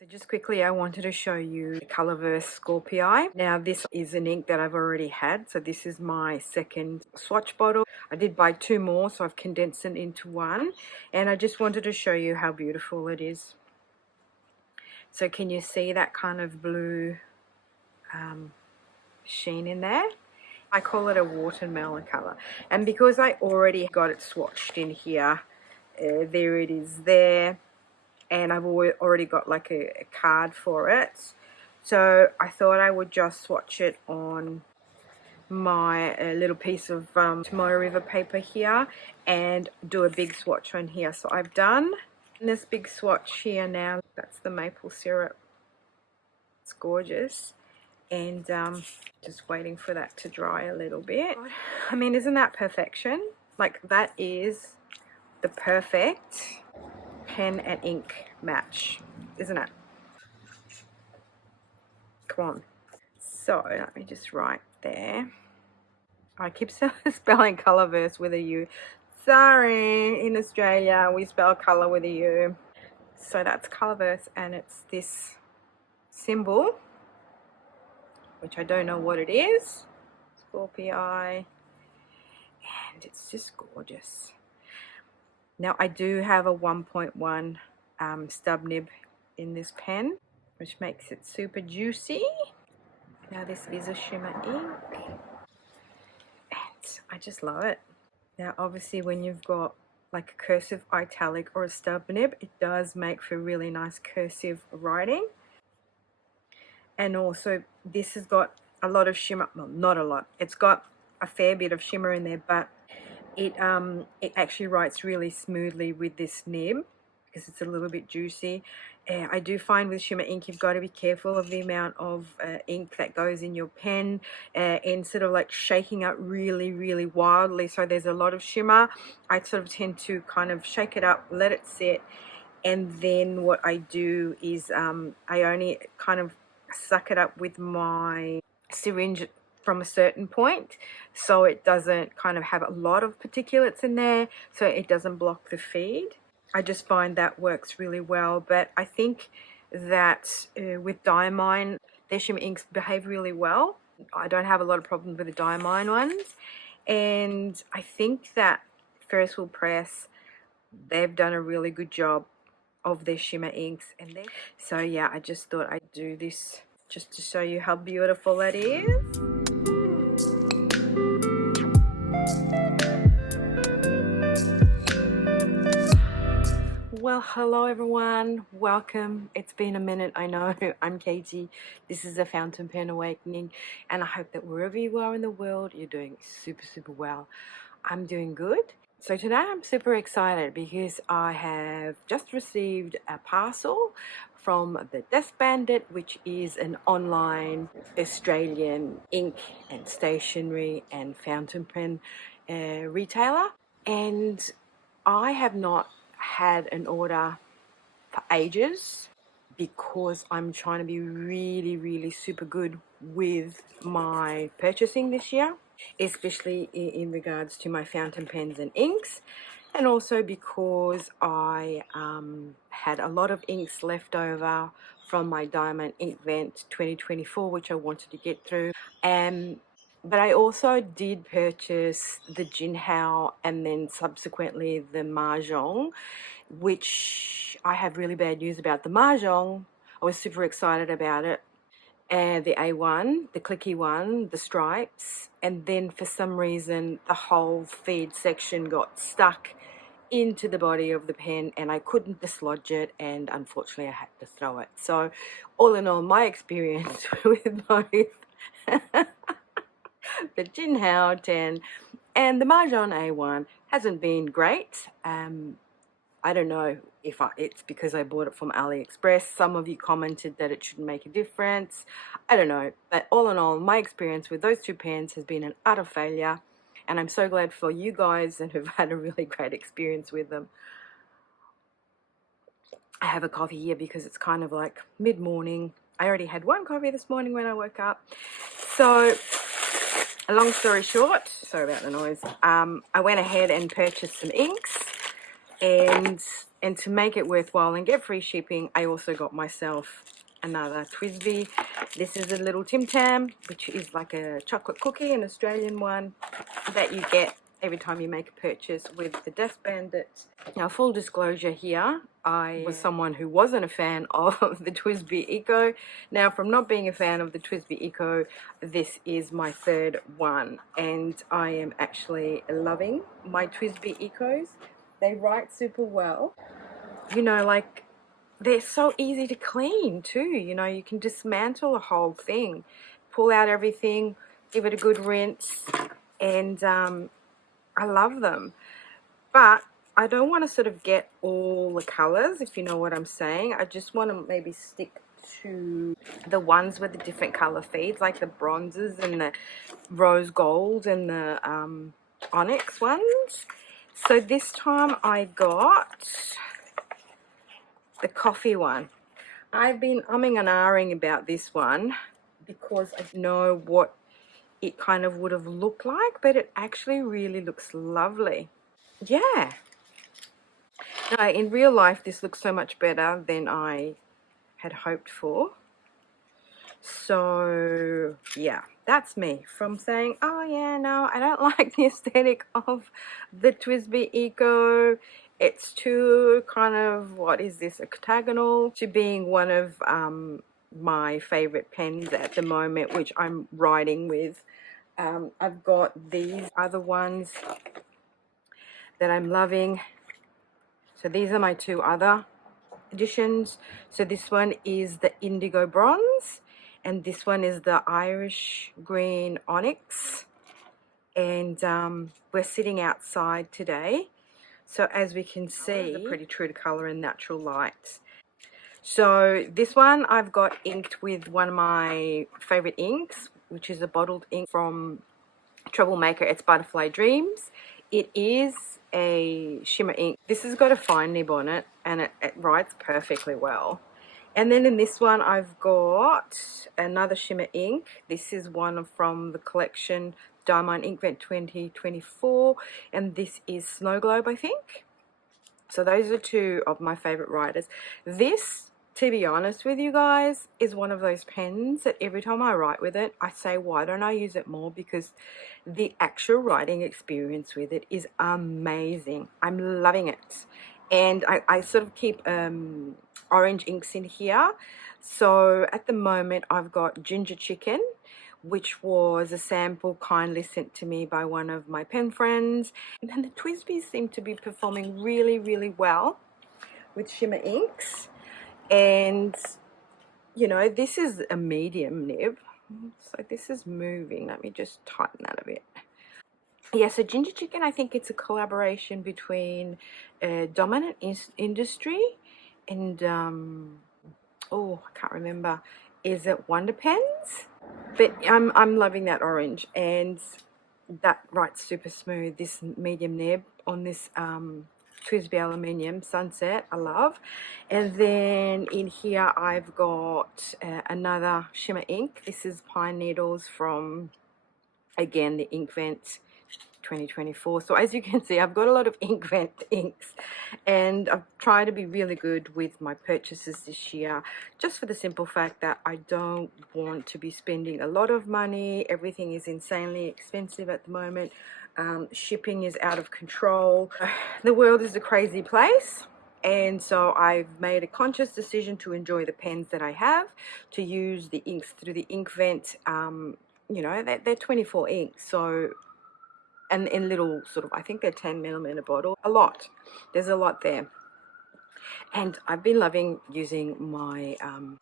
So just quickly, I wanted to show you the Colourverse Scorpii. Now this is an ink that I've already had. So this is my second swatch bottle. I did buy 2 more, so I've condensed it into one. And I just wanted to show you how beautiful it is. So can you see that kind of blue sheen in there? I call it a watermelon colour. And because I already got it swatched in here, there it is there. And I've already got like a card for it, so I thought I would just swatch it on my little piece of Tomoe River paper here and do a big swatch on here. So I've done this big swatch here now. That's the maple syrup. It's gorgeous, and just waiting for that to dry a little bit. I mean, isn't that perfection? Like, that is the perfect pen and ink match, isn't it? Come on. So let me just write there. I keep spelling Colourverse with a U. Sorry, in Australia we spell colour with a U. So that's Colourverse, and it's this symbol, which I don't know what it is. Scorpii, and it's just gorgeous. Now I do have a 1.1 stub nib in this pen, which makes it super juicy. Now this is a shimmer ink, and I just love it. Now obviously when you've got like a cursive italic or a stub nib, it does make for really nice cursive writing. And also this has got a lot of shimmer, well, not a lot, it's got a fair bit of shimmer in there, but it actually writes really smoothly with this nib because it's a little bit juicy. I do find with shimmer ink you've got to be careful of the amount of ink that goes in your pen and sort of like shaking up really wildly. So there's a lot of shimmer. I sort of tend to kind of shake it up, let it sit, and then what I do is I only kind of suck it up with my syringe from a certain point, so it doesn't kind of have a lot of particulates in there, so it doesn't block the feed. I just find that works really well. But I think that with Diamine, their shimmer inks behave really well. I don't have a lot of problems with the Diamine ones, and I think that Ferris Wheel Press, they've done a really good job of their shimmer inks. And so yeah, I just thought I'd do this just to show you how beautiful that is. Well, hello everyone, welcome. It's been a minute, I know. I'm Katie. This is a Fountain Pen Awakening, and I hope that wherever you are in the world, you're doing super well. I'm doing good. So today I'm super excited because I have just received a parcel from the Desk Bandit, which is an online Australian ink and stationery and fountain pen retailer. And I have not had an order for ages because I'm trying to be really super good with my purchasing this year, especially in regards to my fountain pens and inks, and also because I had a lot of inks left over from my Diamond Inkvent 2024, which I wanted to get through. But I also did purchase the Jinhao and then subsequently the Mahjong, which I have really bad news about. The Mahjong, I was super excited about it. And the A1, the clicky one, the stripes, and then for some reason the whole feed section got stuck into the body of the pen and I couldn't dislodge it, and unfortunately I had to throw it. So all in all, my experience with both the Jinhao 10 and the Mahjong A1 hasn't been great. I don't know if it's because I bought it from AliExpress. Some of you commented that it shouldn't make a difference. I don't know. But all in all, my experience with those 2 pens has been an utter failure. And I'm so glad for you guys and who've had a really great experience with them. I have a coffee here because it's kind of like mid-morning. I already had 1 coffee this morning when I woke up. So, a long story short, sorry about the noise, I went ahead and purchased some inks. And to make it worthwhile and get free shipping, I also got myself another TWSBI. This is a little Tim Tam, which is like a chocolate cookie, an Australian one that you get every time you make a purchase with the Death Bandits. Now, full disclosure here, I was someone who wasn't a fan of the TWSBI Eco. Now, from not being a fan of the TWSBI Eco, this is my third one, and I am actually loving my TWSBI Ecos. They write super well. You know, like, they're so easy to clean too. You know, you can dismantle a whole thing, pull out everything, give it a good rinse, and I love them. But I don't want to sort of get all the colors, if you know what I'm saying. I just want to maybe stick to the ones with the different color feeds, like the bronzes and the rose gold and the onyx ones. So this time I got the coffee one. I've been umming and ahhing about this one because I know what it kind of would have looked like, but it actually really looks lovely. Yeah. No, in real life, this looks so much better than I had hoped for. So, yeah, that's me from saying, oh, yeah, no, I don't like the aesthetic of the TWSBI Eco. It's too kind of, what is this, octagonal, to being one of my favorite pens at the moment, which I'm writing with. I've got these other ones that I'm loving. So these are my two other editions. So this one is the Indigo Bronze, and this one is the Irish Green Onyx. And we're sitting outside today, so as we can see, they're pretty true to color and natural light. So this one I've got inked with one of my favorite inks, which is a bottled ink from Troublemaker. It's Butterfly Dreams. It is a shimmer ink. This has got a fine nib on it, and it writes perfectly well. And then in this one I've got another shimmer ink. This is one from the collection Diamond Inkvent 2024, and this is Snow Globe, I think. So those are two of my favorite writers. This, to be honest with you guys, is one of those pens that every time I write with it, I say, why don't I use it more? Because the actual writing experience with it is amazing. I'm loving it. And I sort of keep orange inks in here. So at the moment I've got Ginger Chicken, which was a sample kindly sent to me by one of my pen friends. And then the TWSBIs seem to be performing really, really well with shimmer inks. And, you know, this is a medium nib. So this is moving. Let me just tighten that a bit. Yeah, so Ginger Chicken, I think it's a collaboration between Dominant Industry and, oh, I can't remember. Is it Wonder Pens? But I'm loving that orange, and that writes super smooth. This medium nib on this TWSBI Aluminium Sunset, I love. And then in here I've got another shimmer ink. This is Pine Needles from, again, the Inkvent 2024. So as you can see, I've got a lot of Inkvent inks, and I've tried to be really good with my purchases this year, just for the simple fact that I don't want to be spending a lot of money. Everything is insanely expensive at the moment. Shipping is out of control. The world is a crazy place. And so I've made a conscious decision to enjoy the pens that I have, to use the inks through the Inkvent. You know, they're 24 inks, so, and in little sort of, I think they're 10mm bottle. A lot. There's a lot there. And I've been loving using my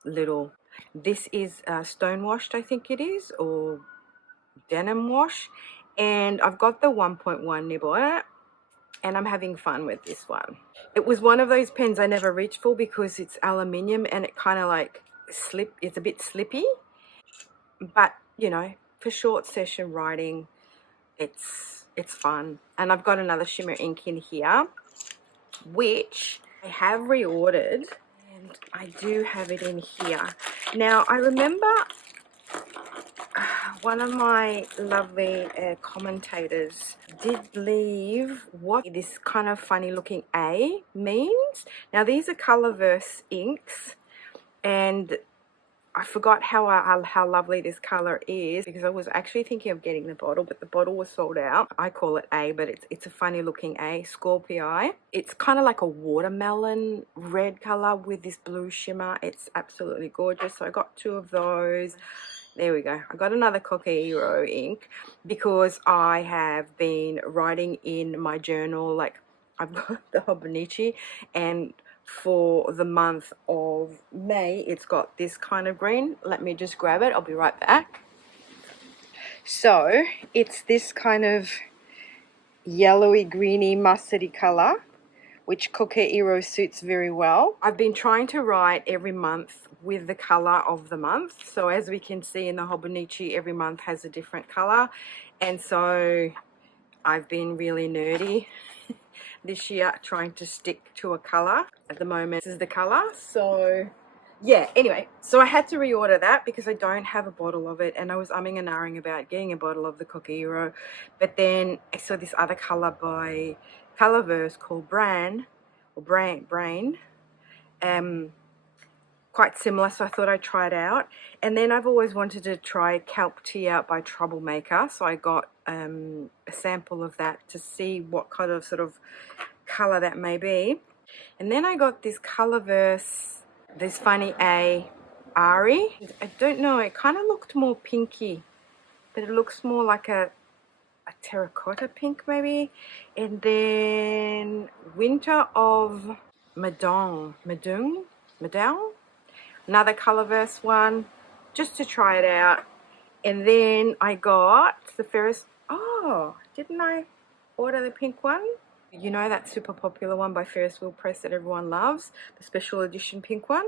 little, this is Stonewashed, I think it is, or Denim Wash. And I've got the 1.1 nib on it, and I'm having fun with this one. It was one of those pens I never reached for because it's aluminium and it kind of like it's a bit slippy. But, you know, for short session writing, it's fun. And I've got another shimmer ink in here, which I have reordered, and I do have it in here. Now, I remember one of my lovely commentators did leave what this kind of funny looking A means. Now these are Colorverse inks, and I forgot how lovely this color is, because I was actually thinking of getting the bottle, but the bottle was sold out. I call it A, but it's a funny looking A, Scorpii. It's kind of like a watermelon red color with this blue shimmer. It's absolutely gorgeous. So I got 2 of those. There we go. I got another Coqueiro ink because I have been writing in my journal. Like, I've got the Hobonichi, and for the month of May, it's got this kind of green. Let me just grab it. I'll be right back. So it's this kind of yellowy, greeny, mustardy color, which Coqueiro suits very well. I've been trying to write every month with the color of the month. So as we can see in the Hobonichi, every month has a different color. And so I've been really nerdy this year trying to stick to a color. At the moment, this is the color. So yeah, anyway, so I had to reorder that because I don't have a bottle of it, and I was umming and ahhing about getting a bottle of the Coqueiro, but then I saw this other color by Colorverse called Brain, quite similar, so I thought I'd try it out. And then I've always wanted to try Kelp Tea Out by Troublemaker, so I got a sample of that to see what kind of sort of color that may be. And then I got this Colorverse, this funny A Ari. I don't know, it kind of looked more pinky, but it looks more like a terracotta pink maybe. And then Winter of Madong, another Colorverse one, just to try it out. And then I got the Ferris, oh, didn't I order the pink one? You know, that super popular one by Ferris Wheel Press that everyone loves, the special edition pink one.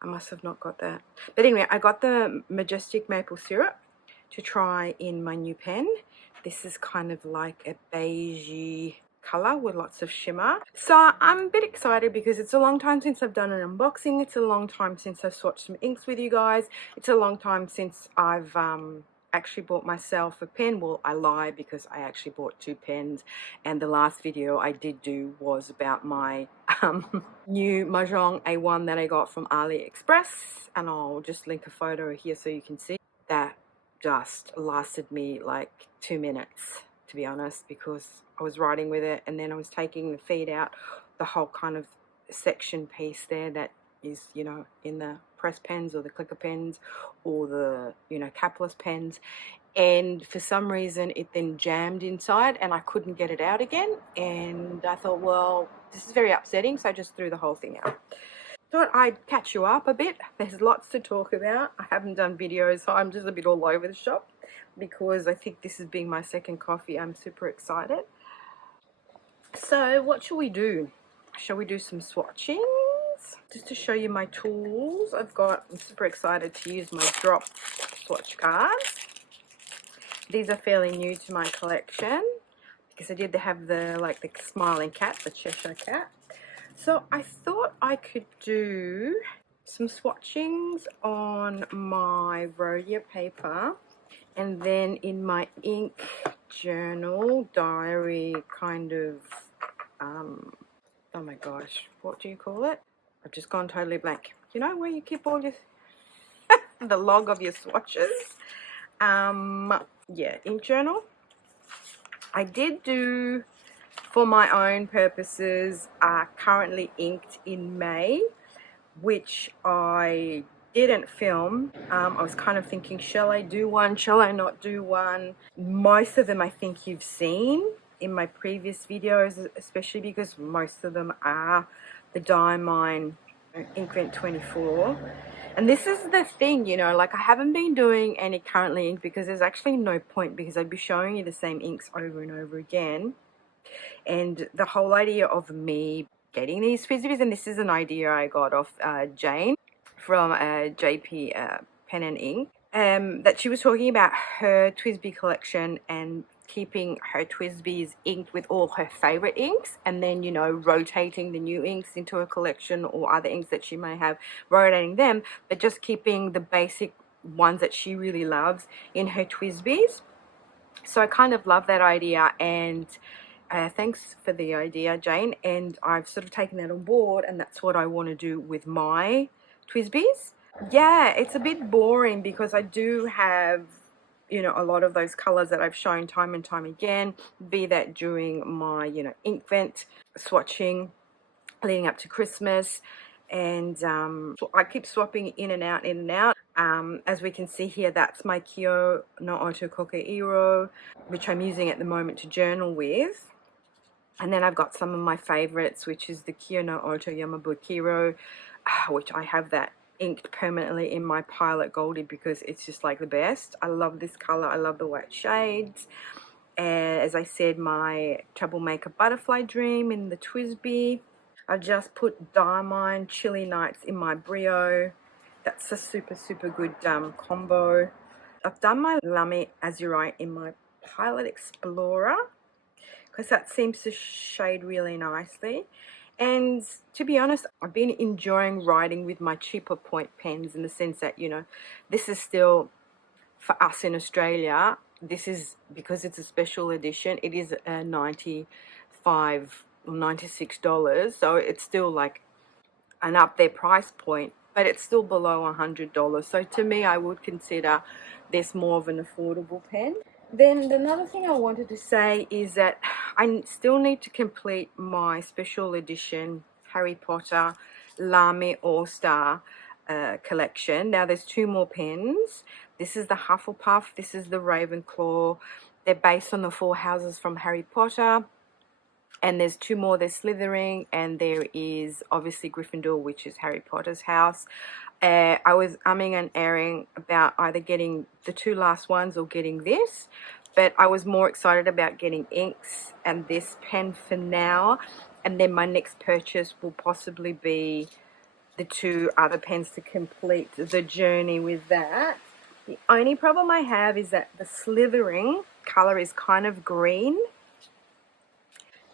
I must have not got that. But anyway, I got the Majestic Maple Syrup to try in my new pen. This is kind of like a beigey color with lots of shimmer. So I'm a bit excited because it's a long time since I've done an unboxing. It's a long time since I've swatched some inks with you guys. It's a long time since I've actually bought myself a pen. Well, I lie because I actually bought 2 pens, and the last video I did do was about my new Mahjong A1 that I got from AliExpress, and I'll just link a photo here so you can see. That just lasted me like 2 minutes, to be honest, because I was writing with it, and then I was taking the feed out, the whole kind of section piece there that is, you know, in the press pens or the clicker pens or the, you know, capless pens, and for some reason it then jammed inside and I couldn't get it out again. And I thought, well, this is very upsetting, so I just threw the whole thing out. Thought I'd catch you up a bit. There's lots to talk about. I haven't done videos, so I'm just a bit all over the shop because I think this is being my second coffee. I'm super excited. So what shall we do? Shall we do some swatchings? Just to show you my tools, I'm super excited to use my drop swatch cards. These are fairly new to my collection because I did have the smiling cat, the Cheshire cat. So I thought I could do some swatchings on my Rhodia paper, and then in my ink journal diary kind of oh my gosh, what do you call it? I've just gone totally blank. You know where you keep all your the log of your swatches? Yeah, ink journal. I did do, for my own purposes, currently inked in May, which I didn't film. I was kind of thinking, shall I do one? Shall I not do one? Most of them I think you've seen in my previous videos, especially because most of them are the Diamine Inkvent 24. And this is the thing, you know, like I haven't been doing any currently ink because there's actually no point, because I'd be showing you the same inks over and over again. And the whole idea of me getting these Fizbies, and this is an idea I got off Jane from JP Pen and Ink, that she was talking about her TWSBI collection and keeping her TWSBIs inked with all her favorite inks, and then, you know, rotating the new inks into a collection or other inks that she may have, rotating them, but just keeping the basic ones that she really loves in her TWSBIs. So I kind of love that idea, and thanks for the idea, Jane, and I've sort of taken that on board, and that's what I want to do with my TWSBIs. Yeah, it's a bit boring because I do have, you know, a lot of those colors that I've shown time and time again, be that during my, you know, Inkvent swatching leading up to Christmas, and I keep swapping in and out, in and out. As we can see here, that's my Kyo no Oto Kokeiro, which I'm using at the moment to journal with. And then I've got some of my favorites, which is the Kyo no Oto Yamabukiro, which I have that inked permanently in my Pilot Goldie because it's just like the best. I love this color. I love the white shades. And as I said, my Troublemaker Butterfly Dream in the TWSBI. I've just put Diamine Chilly Nights in my Brio. That's a super, super good combo. I've done my Lamy Azurite in my Pilot Explorer because that seems to shade really nicely. And to be honest, I've been enjoying writing with my cheaper point pens in the sense that, you know, this is still, for us in Australia, this is, because it's a special edition, it is a $95 or $96, so it's still like an up there price point, but it's still below $100. So to me, I would consider this more of an affordable pen. Then another thing I wanted to say is that I still need to complete my special edition Harry Potter Lamy All-Star collection. Now there's two more pens. This is the Hufflepuff, this is the Ravenclaw. They're based on the four houses from Harry Potter. And there's two more, there's Slytherin, and there is obviously Gryffindor, which is Harry Potter's house. I was umming and erring about either getting the two last ones or getting this, but I was more excited about getting inks and this pen for now, and then my next purchase will possibly be the two other pens to complete the journey with that. The only problem I have is that the Slytherin color is kind of green,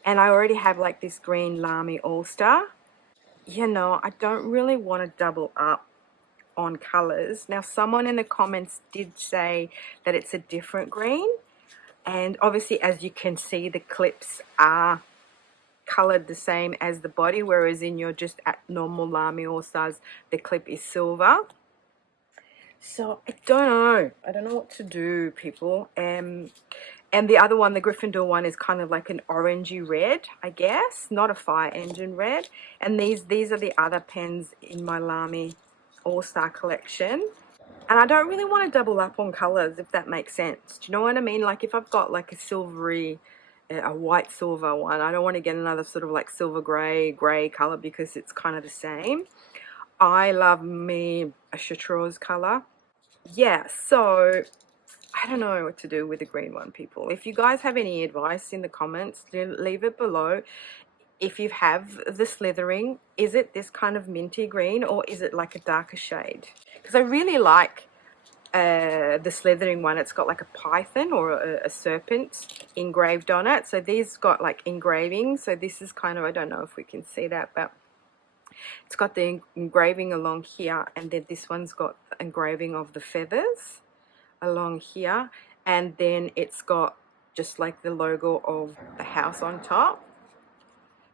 and I already have like this green Lamy All-Star. You know, I don't really want to double up on colors. Now, someone in the comments did say that it's a different green, and obviously, as you can see, the clips are colored the same as the body, whereas in your just at normal Lamy All-Stars, the clip is silver. So I don't know what to do, people. And the other one, the Gryffindor one, is kind of like an orangey red, I guess, not a fire engine red. And these are the other pens in my Lamy All-Star collection. And I don't really want to double up on colors, if that makes sense. Do you know what I mean? Like if I've got like a silvery, a white silver one, I don't want to get another sort of like silver gray color because it's kind of the same. I love me a chartreuse color. Yeah, so I don't know what to do with the green one, people. If you guys have any advice in the comments, leave it below. If you have the Slytherin, is it this kind of minty green or is it like a darker shade? Because I really like the Slytherin one. It's got like a python or a serpent engraved on it. So these got like engraving. So this is kind of, I don't know if we can see that, but it's got the engraving along here, and then this one's got engraving of the feathers along here, and then it's got just like the logo of the house on top.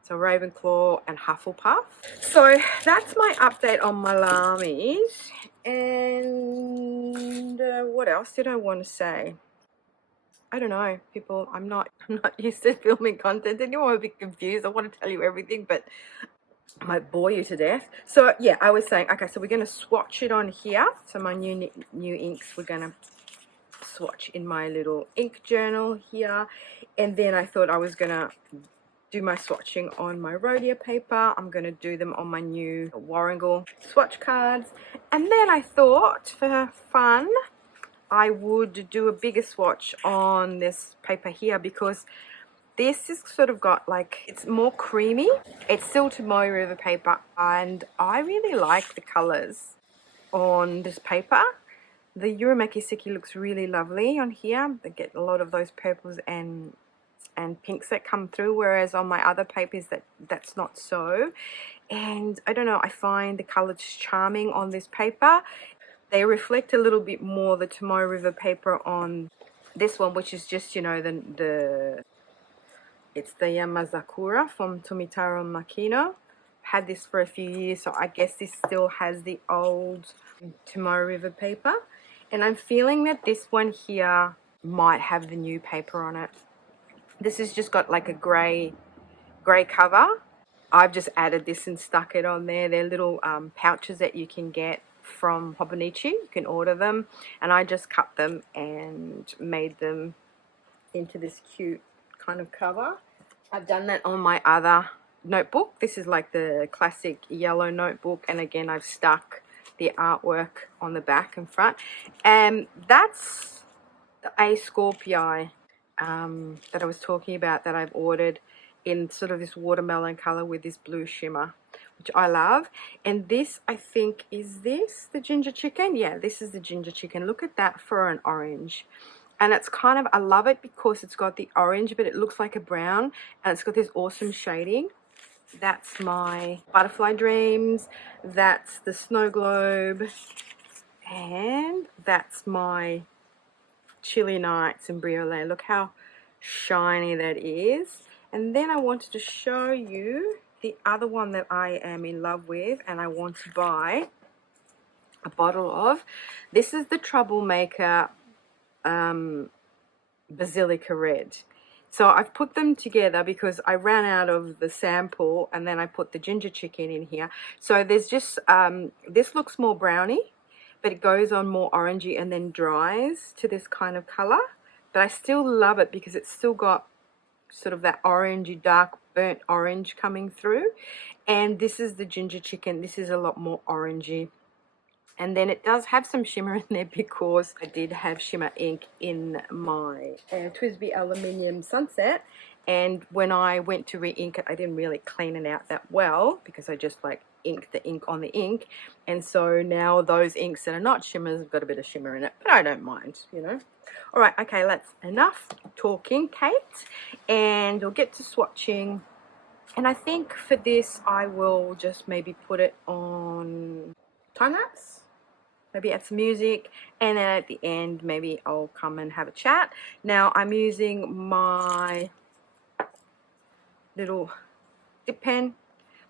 So Ravenclaw and Hufflepuff. So that's my update on my Lamys. And what else did I want to say? I don't know, people. I'm not used to filming content anymore. I'm a bit confused. I want to tell you everything, but I might bore you to death. So yeah, I was saying, okay, so we're going to swatch it on here. So my new inks, we're going to swatch in my little ink journal here. And then I thought I was going to do my swatching on my Rhodia paper. I'm going to do them on my new Warringal swatch cards. And then I thought, for fun, I would do a bigger swatch on this paper here, because this is sort of got like, it's more creamy. It's still Tomoe River paper, and I really like the colors on this paper. The Uramaki Seki looks really lovely on here. They get a lot of those purples and pinks that come through, whereas on my other papers that's not so. And I don't know, I find the colors charming on this paper. They reflect a little bit more the Tomoe River paper on this one, which is just, you know, it's the Yamazakura from Tomitaro Makino. Had this for a few years, so I guess this still has the old Tomoe River paper. And I'm feeling that this one here might have the new paper on it. This has just got like a grey cover. I've just added this and stuck it on there. They're little pouches that you can get from Hobonichi. You can order them, and I just cut them and made them into this cute kind of cover. I've done that on my other notebook. This is like the classic yellow notebook, and again I've stuck the artwork on the back and front. And that's the A Scorpii that I was talking about, that I've ordered in sort of this watermelon color with this blue shimmer, which I love. And this, I think, is this the ginger chicken? Yeah, this is the ginger chicken. Look at that for an orange. And it's kind of, I love it because it's got the orange, but it looks like a brown, and it's got this awesome shading. That's my Butterfly Dreams, that's the Snow Globe, and that's my Chilly Nights and Briolet. Look how shiny that is. And then I wanted to show you the other one that I am in love with and I want to buy a bottle of. This is the Troublemaker Basilica Red. So I've put them together because I ran out of the sample, and then I put the ginger chicken in here. So there's just, this looks more browny, but it goes on more orangey and then dries to this kind of color. But I still love it because it's still got sort of that orangey, dark burnt orange coming through. And this is the ginger chicken. This is a lot more orangey. And then it does have some shimmer in there because I did have shimmer ink in my TWSBI Aluminium Sunset. And when I went to re-ink it, I didn't really clean it out that well because I just like inked the ink on the ink. And so now those inks that are not shimmers have got a bit of shimmer in it, but I don't mind, you know. All right, okay, that's enough talking, Kate. And we'll get to swatching. And I think for this, I will just maybe put it on time lapse. Maybe add some music, and then at the end maybe I'll come and have a chat. Now I'm using my little dip pen,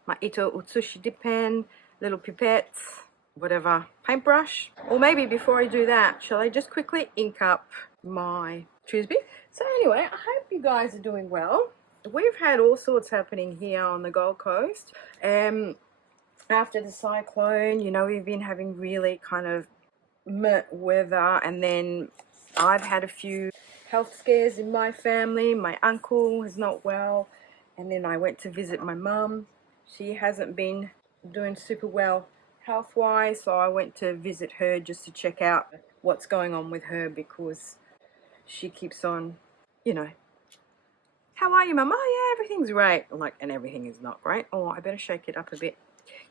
my Ito Utsushi dip pen, little pipettes, whatever, paintbrush. Or maybe before I do that, shall I just quickly ink up my TWSBI? So anyway, I hope you guys are doing well. We've had all sorts happening here on the Gold Coast. After the cyclone, you know, we've been having really kind of weather, and then I've had a few health scares in my family. My uncle is not well, and then I went to visit my mum. She hasn't been doing super well health-wise, so I went to visit her just to check out what's going on with her, because she keeps on, you know, how are you, mum? Oh yeah, everything's great. Like, and everything is not great. Oh, I better shake it up a bit.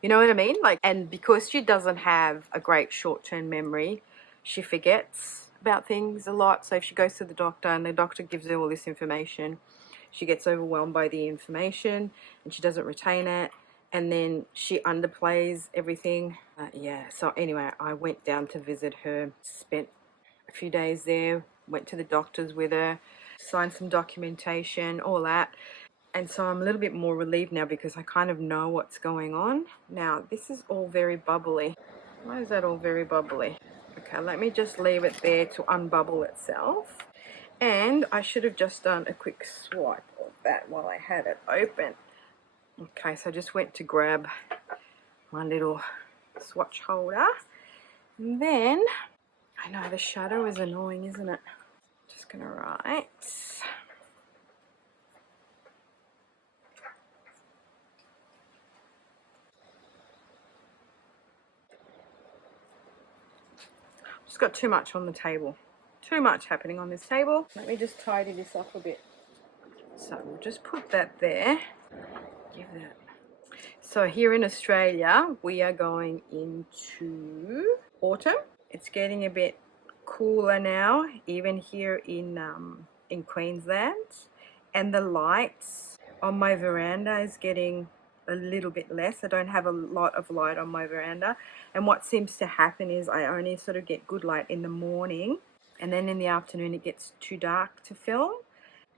You know what I mean? Like, and because she doesn't have a great short-term memory, she forgets about things a lot. So if she goes to the doctor and the doctor gives her all this information, she gets overwhelmed by the information and she doesn't retain it, and then she underplays everything. Yeah, so anyway, I went down to visit her, spent a few days there, went to the doctors with her, signed some documentation, all that. And so I'm a little bit more relieved now because I kind of know what's going on. Now, this is all very bubbly. Why is that all very bubbly? Okay, let me just leave it there to unbubble itself. And I should have just done a quick swipe of that while I had it open. Okay, so I just went to grab my little swatch holder. And then, I know the shadow is annoying, isn't it? Just gonna write. Just got too much on the table. Too much happening on this table. Let me just tidy this up a bit. So we'll just put that there. Give that. So here in Australia, we are going into autumn. It's getting a bit cooler now, even here in Queensland. And the lights on my veranda is getting a little bit less. I don't have a lot of light on my veranda. And what seems to happen is I only sort of get good light in the morning, and then in the afternoon it gets too dark to film.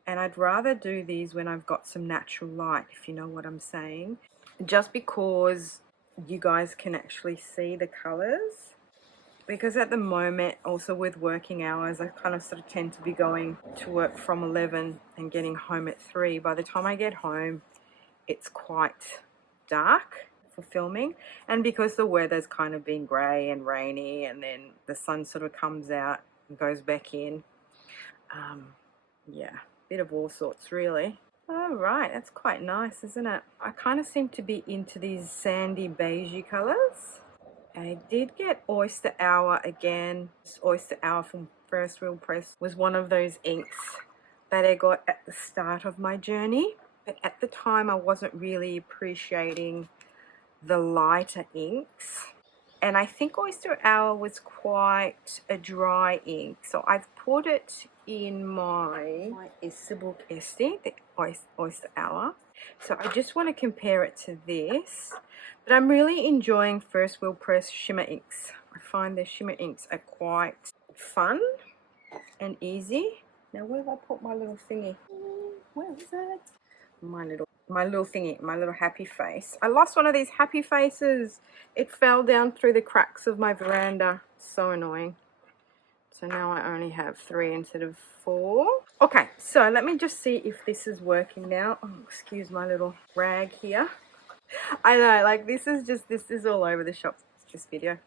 And I'd rather do these when I've got some natural light, if you know what I'm saying. Just because you guys can actually see the colors. Because at the moment, also with working hours, I kind of sort of tend to be going to work from 11 and getting home at 3. By the time I get home, it's quite dark for filming. And because the weather's kind of been grey and rainy, and then the sun sort of comes out and goes back in. Yeah, bit of all sorts really. All right, that's quite nice, isn't it? I kind of seem to be into these sandy beigey colors. I did get Oyster Hour again. This Oyster Hour from First Wheel Press was one of those inks that I got at the start of my journey. But at the time, I wasn't really appreciating the lighter inks. And I think Oyster Hour was quite a dry ink. So I've put it in my Essabook Estie, the Oyster Hour. So I just want to compare it to this. But I'm really enjoying First Wheel Press shimmer inks. I find their shimmer inks are quite fun and easy. Now where have I put my little thingy? Where is it? My little thingy, my little happy face. I lost one of these happy faces. It fell down through the cracks of my veranda. So annoying. So now I only have 3 instead of 4. Okay, so let me just see if this is working now. Oh, excuse my little rag here. I know, like this is all over the shop, this video.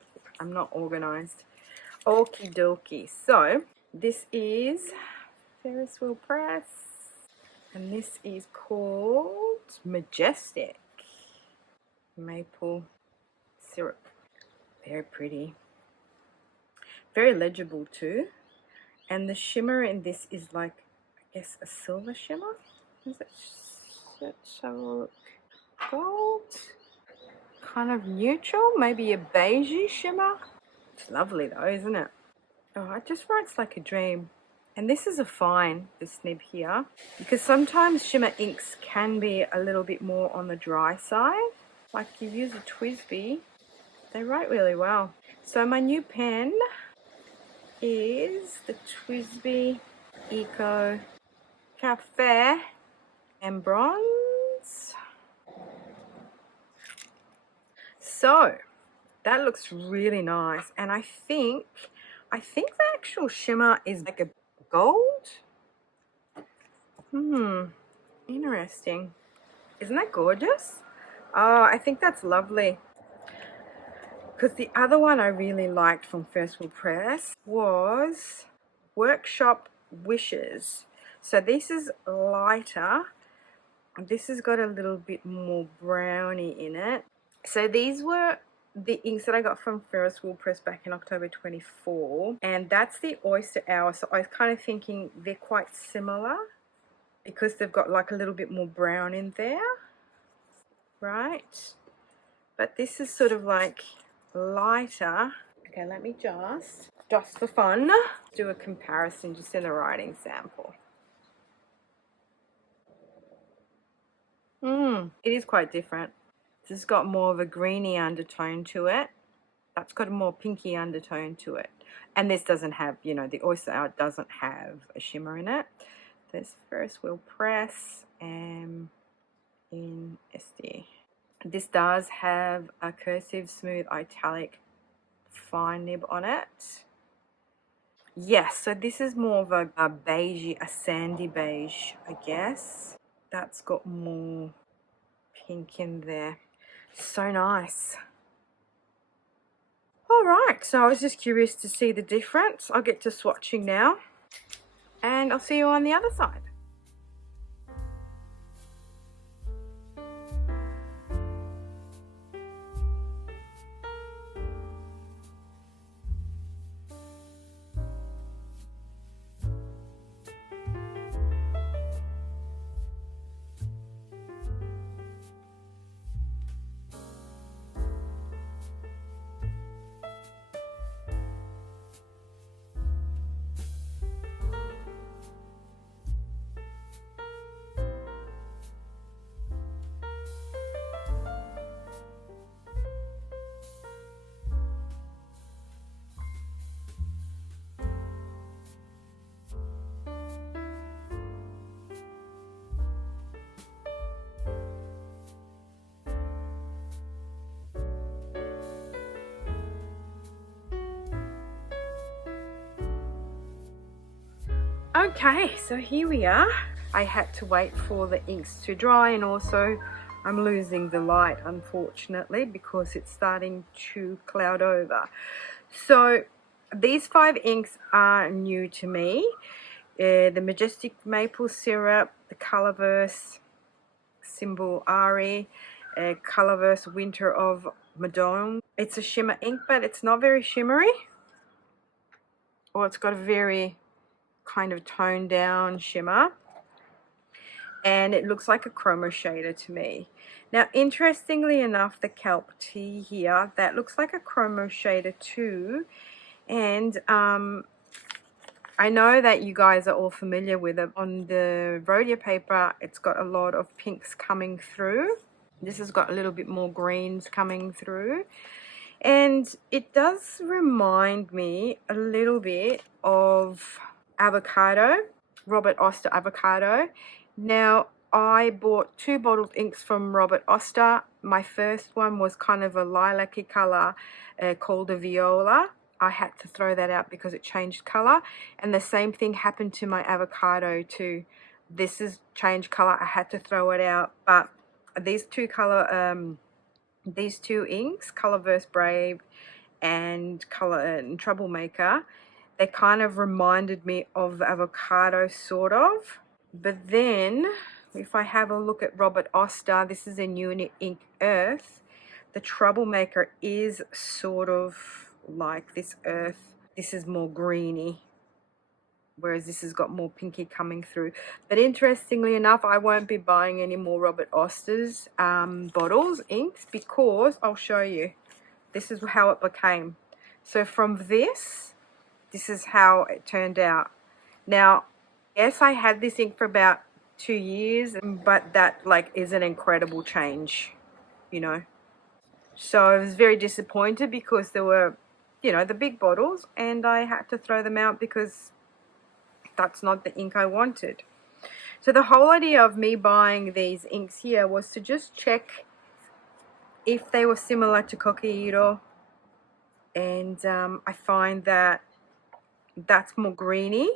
I'm not organized. Okie dokie. So this is Ferris Wheel Press. And this is called Majestic Maple Syrup. Very pretty. Very legible too. And the shimmer in this is like, I guess, a silver shimmer. Is it? Let's have a look. Gold. Kind of neutral. Maybe a beigey shimmer. It's lovely though, isn't it? Oh, it just writes like a dream. And this is a fine, this nib here, because sometimes shimmer inks can be a little bit more on the dry side. Like you use a TWSBI, they write really well. So my new pen is the TWSBI Eco Cafe and Bronze. So that looks really nice, and I think the actual shimmer is like a gold. Interesting. Isn't that gorgeous? Oh, I think that's lovely. Because the other one I really liked from First Wheel Press was Workshop Wishes. So this is lighter. This has got a little bit more brownie in it. So these were the inks that I got from Ferris Wheel Press back in October 24, and that's the Oyster Hour. So I was kind of thinking they're quite similar because they've got like a little bit more brown in there, right? But this is sort of like lighter. Okay, let me just for fun, do a comparison just in a writing sample. It is quite different. This has got more of a greeny undertone to it. That's got a more pinky undertone to it. And this doesn't have, you know, the Oyster Hour doesn't have a shimmer in it. This Ferris Wheel Press in SD. This does have a cursive smooth italic fine nib on it. Yes, so this is more of a beige, a sandy beige, I guess. That's got more pink in there. So nice. All right, so I was just curious to see the difference. I'll get to swatching now, and I'll see you on the other side. Okay, so here we are. I had to wait for the inks to dry, and also I'm losing the light unfortunately because it's starting to cloud over. So these 5 inks are new to me. The Majestic Maple Syrup, the Colorverse Symbol Ari, Colorverse Winter of Madone. It's a shimmer ink, but it's not very shimmery, or it's got a very kind of toned down shimmer, and it looks like a chroma shader to me. Now interestingly enough, the Kelp Tea here, that looks like a chroma shader too, and I know that you guys are all familiar with it. On the Rhodia paper, it's got a lot of pinks coming through. This has got a little bit more greens coming through, and it does remind me a little bit of Avocado, Robert Oster Avocado. Now, I bought 2 bottled inks from Robert Oster. My first one was kind of a lilac-y color called a Viola. I had to throw that out because it changed color, and the same thing happened to my Avocado too. This is changed color. I had to throw it out, but these two inks, Colorverse Brave and Troublemaker, they kind of reminded me of Avocado, sort of. But then, if I have a look at Robert Oster, this is a new ink Earth. The Troublemaker is sort of like this Earth. This is more greeny, whereas this has got more pinky coming through. But interestingly enough, I won't be buying any more Robert Oster's bottles, inks, because I'll show you. This is how it became. So from this is how it turned out. Now, yes, I had this ink for about 2 years, but that like is an incredible change, you know. So I was very disappointed because there were, you know, the big bottles, and I had to throw them out because that's not the ink I wanted. So the whole idea of me buying these inks here was to just check if they were similar to Kokeiro, and I find that that's more greeny.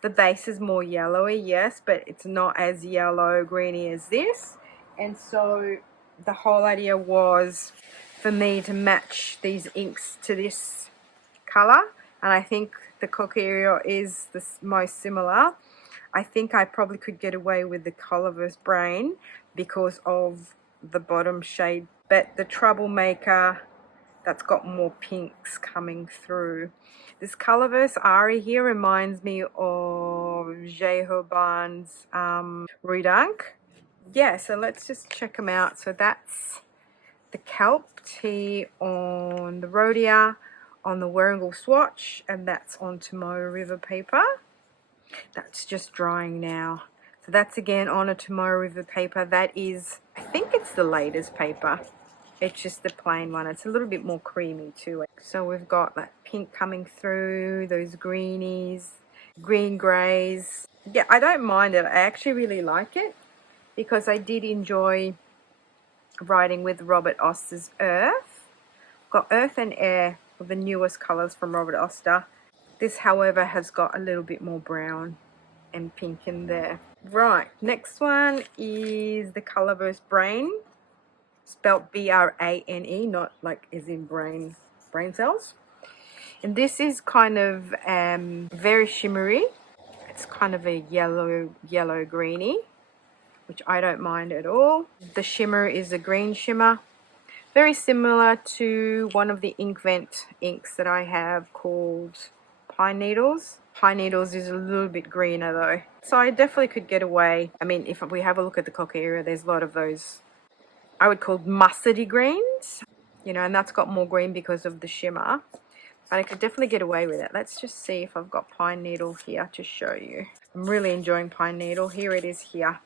The base is more yellowy, yes, but it's not as yellow greeny as this. And so the whole idea was for me to match these inks to this color, and I think the Kokeiro is the most similar. I think I probably could get away with the Colorverse Brain because of the bottom shade, but the Troublemaker, that's got more pinks coming through. This Colorverse Ari here reminds me of Jehoban's Rudunk. Yeah, so let's just check them out. So that's the Kelp Tea on the Rhodia, on the Warringal swatch, and that's on Tomoe River paper. That's just drying now. So that's again on a Tomoe River paper. That is, I think it's the latest paper. It's just the plain one. It's a little bit more creamy too. So we've got that pink coming through, those greenies, green greys. Yeah, I don't mind it. I actually really like it because I did enjoy writing with Robert Oster's Earth. Got Earth and Air, the newest colors from Robert Oster. This, however, has got a little bit more brown and pink in there. Right, next one is the Colorverse Brain, spelt B-R-A-N-E, not like as in brain cells. And this is kind of very shimmery. It's kind of a yellow greeny, which I don't mind at all. The shimmer is a green shimmer, very similar to one of the Inkvent inks that I have called Pine Needles. Pine Needles is a little bit greener though. So I definitely could get away. I mean, if we have a look at the Kokeiro, there's a lot of those, I would call mustardy greens, you know, and that's got more green because of the shimmer. But I could definitely get away with it. Let's just see if I've got Pine Needle here to show you. I'm really enjoying Pine Needle. Here it is here.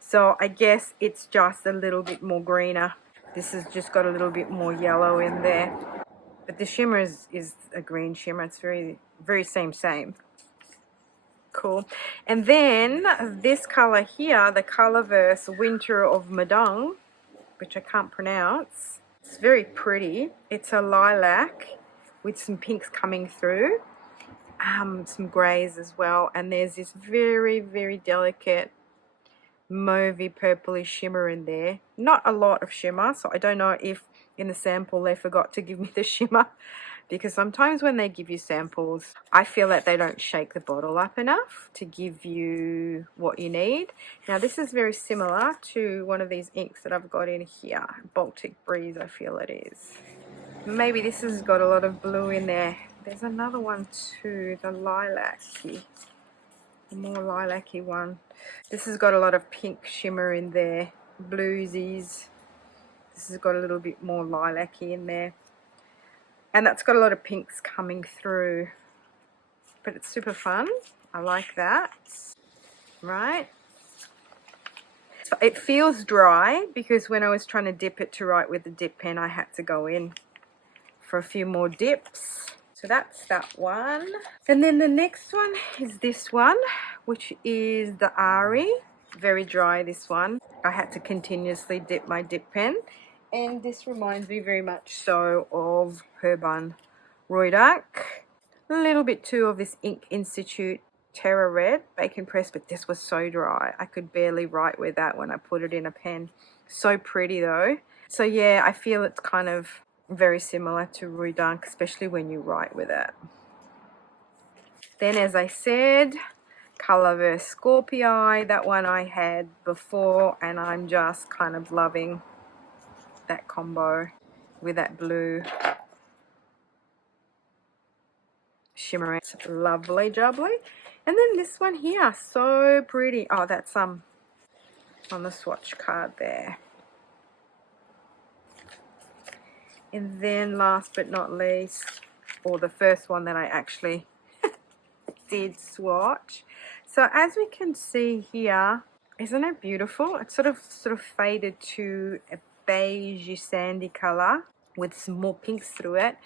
So I guess it's just a little bit more greener. This has just got a little bit more yellow in there. But the shimmer is a green shimmer. It's very same. Cool. And then this color here, the Colorverse Winter of Madong, which I can't pronounce. It's very pretty. It's a lilac with some pinks coming through. some greys as well, and there's this very, very delicate mauvey purpley shimmer in there. Not a lot of shimmer, so I don't know if in the sample they forgot to give me the shimmer, because sometimes when they give you samples, I feel that they don't shake the bottle up enough to give you what you need. Now this is very similar to one of these inks that I've got in here, Baltic Breeze I feel it is. Maybe this has got a lot of blue in there. There's another one too, the lilac-y, the more lilac-y one. This has got a lot of pink shimmer in there, bluesies. This has got a little bit more lilac-y in there. And that's got a lot of pinks coming through. But it's super fun. I like that. Right? So it feels dry because when I was trying to dip it to write with the dip pen, I had to go in for a few more dips. So that's that one. And then the next one is this one, which is the Ari. Very dry, this one. I had to continuously dip my dip pen. And this reminds me very much so of Herbun Roydark. A little bit too of this Ink Institute Terra Red Bacon Press, but this was so dry. I could barely write with that when I put it in a pen. So pretty though. So yeah, I feel it's kind of very similar to Roydark, especially when you write with it. Then, as I said, Colourverse Scorpii. That one I had before, and I'm just kind of loving that combo with that blue shimmer. It's lovely jubbly. And then this one here, so pretty. Oh, that's on the swatch card there. And then last but not least, or the first one that I actually did swatch. So as we can see here, isn't it beautiful? It's sort of faded to a beige sandy color with some more pinks through it.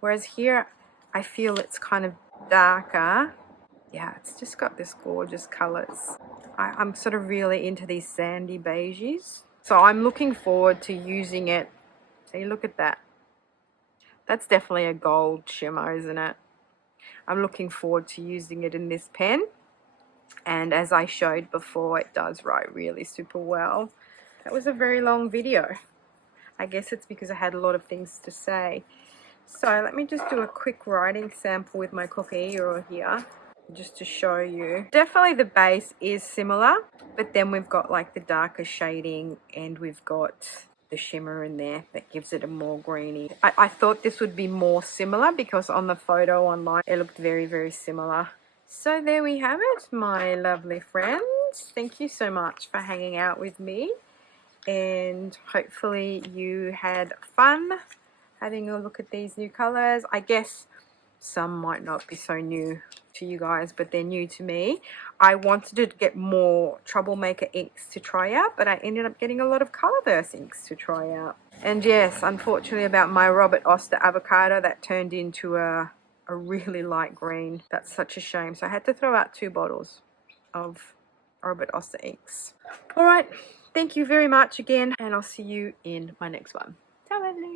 Whereas here, I feel it's kind of darker. Yeah, it's just got this gorgeous colors. I'm sort of really into these sandy beiges. So I'm looking forward to using it. See, look at that. That's definitely a gold shimmer, isn't it? I'm looking forward to using it in this pen. And as I showed before, it does write really super well. That was a very long video. I guess it's because I had a lot of things to say. So let me just do a quick writing sample with my Kokuhiro here, just to show you. Definitely the base is similar, but then we've got like the darker shading and we've got the shimmer in there that gives it a more greeny. I thought this would be more similar because on the photo online it looked very, very similar. So there we have it, my lovely friends. Thank you so much for hanging out with me, and hopefully you had fun having a look at these new colors. I guess some might not be so new to you guys, but they're new to me. I wanted to get more Troublemaker inks to try out, but I ended up getting a lot of Colourverse inks to try out. And yes, unfortunately about my Robert Oster Avocado, that turned into a really light green. That's such a shame. So I had to throw out 2 bottles of Robert Oster inks. Alright, thank you very much again, and I'll see you in my next one. Ciao, lovely.